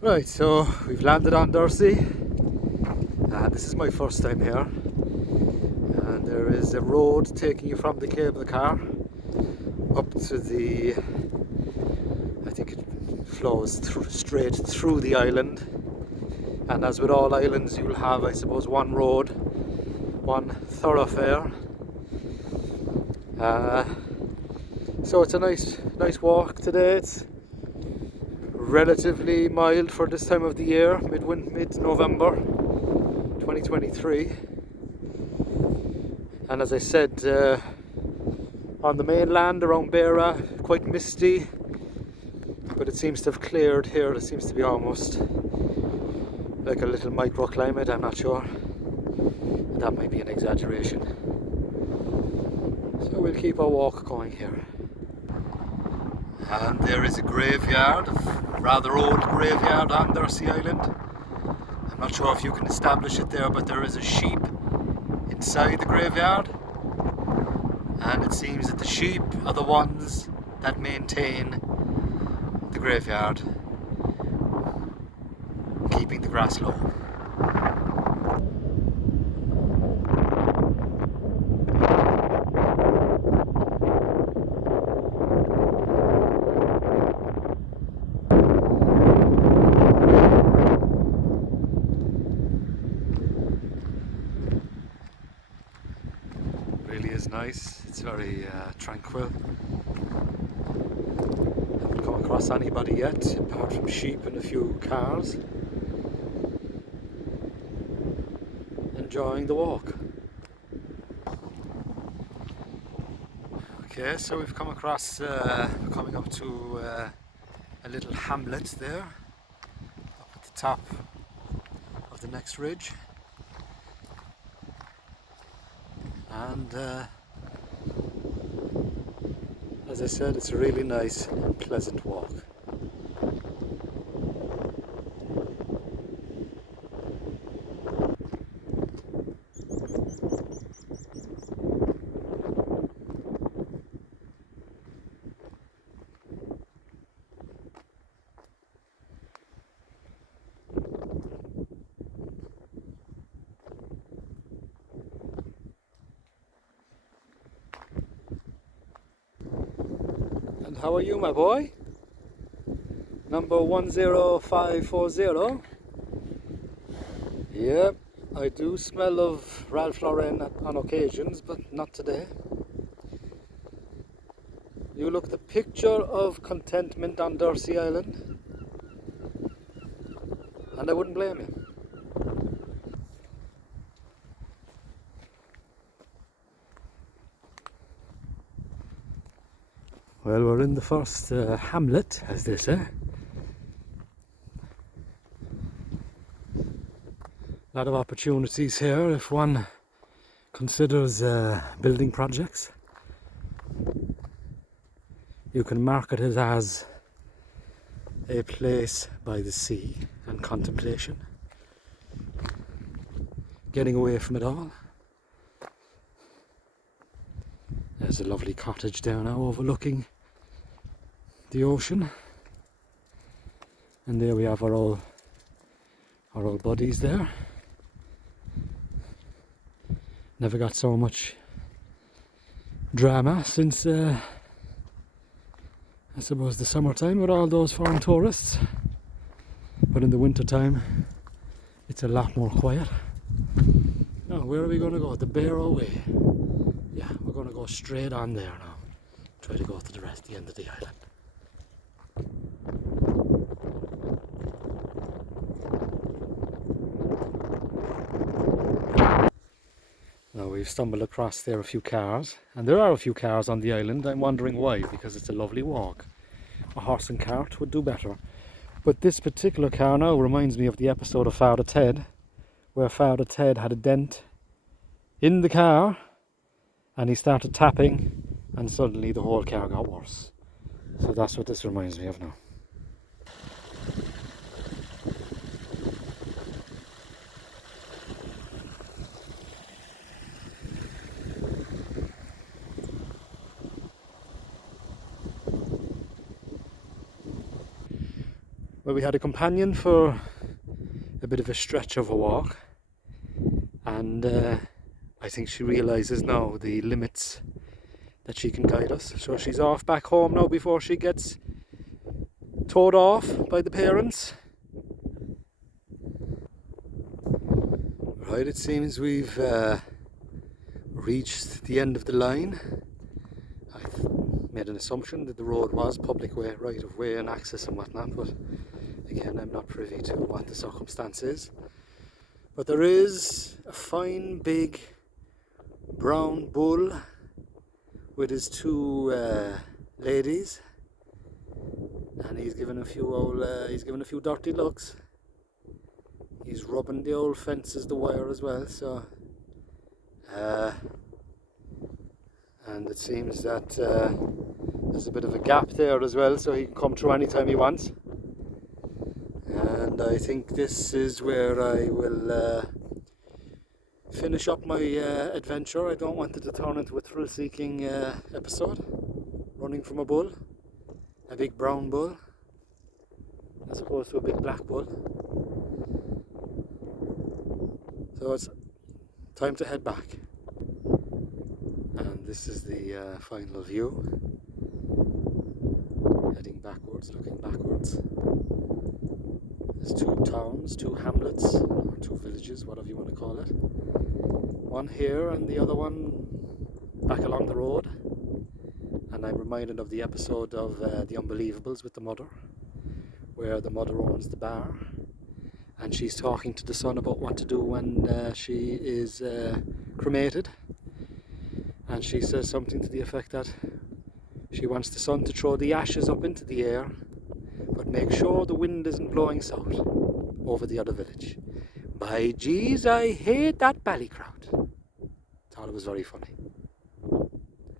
Right, so we've landed on Dursey. This is my first time here, and there is a road taking you from the cable car up to the, I think it flows straight through the island, and as with all islands you'll have, I suppose, one road, one thoroughfare. So it's a nice walk today. It's relatively mild for this time of the year, mid-November 2023. And as I said, on the mainland around Beara, quite misty, but it seems to have cleared here. It seems to be almost like a little microclimate. I'm not sure. That might be an exaggeration. So we'll keep our walk going here. And there is a graveyard, a rather old graveyard on Dursey Island. I'm not sure if you can establish it there, but there is a sheep inside the graveyard. And it seems that the sheep are the ones that maintain the graveyard, keeping the grass low. Really is nice. It's very tranquil. Haven't come across anybody yet, apart from sheep and a few cars. Enjoying the walk. Okay, so we've come across, coming up to a little hamlet there, up at the top of the next ridge. And as I said, it's a really nice and pleasant walk. And how are you, my boy? Number 10540. Yep, I do smell of Ralph Lauren on occasions, but not today. You look the picture of contentment on Dursey Island, and I wouldn't blame you. Well, we're in the first hamlet, as they say. A lot of opportunities here if one considers building projects. You can market it as a place by the sea and contemplation, getting away from it all. There's a lovely cottage there now overlooking the ocean, and there we have our old buddies there. Never got so much drama since I suppose the summertime with all those foreign tourists, but in the winter time it's a lot more quiet. Now, where are we going to go? The Beara way. Yeah, we're going to go straight on there now. Try to go to the end of the island. Now, we've stumbled across there a few cars, and there are a few cars on the island. I'm wondering why, because it's a lovely walk. A horse and cart would do better. But this particular car now reminds me of the episode of Father Ted, where Father Ted had a dent in the car and he started tapping, and suddenly the whole car got worse. So that's what this reminds me of now. Well, we had a companion for a bit of a stretch of a walk, and I think she realises now the limits that she can guide us. So she's off back home now before she gets towed off by the parents. Right, it seems we've reached the end of the line. I've made an assumption that the road was public way, right of way and access and whatnot, but again, I'm not privy to what the circumstance is. But there is a fine big brown bull with his two ladies, and he's giving a few dirty looks. He's rubbing the old fences, the wire as well, so and it seems that there's a bit of a gap there as well, so he can come through anytime he wants. And I think this is where I will finish up my adventure. I don't want it to turn into a thrill-seeking episode, running from a bull, a big brown bull, as opposed to a big black bull. So it's time to head back. And this is the final view. Heading backwards, looking backwards. There's two towns, two hamlets, or two villages, whatever you want to call it. One here and the other one back along the road. And I'm reminded of the episode of The Unbelievables with the mother, where the mother owns the bar and she's talking to the son about what to do when she is cremated. And she says something to the effect that she wants the son to throw the ashes up into the air, but make sure the wind isn't blowing south over the other village. By geez, I hate that Ballycrout. Thought it was very funny.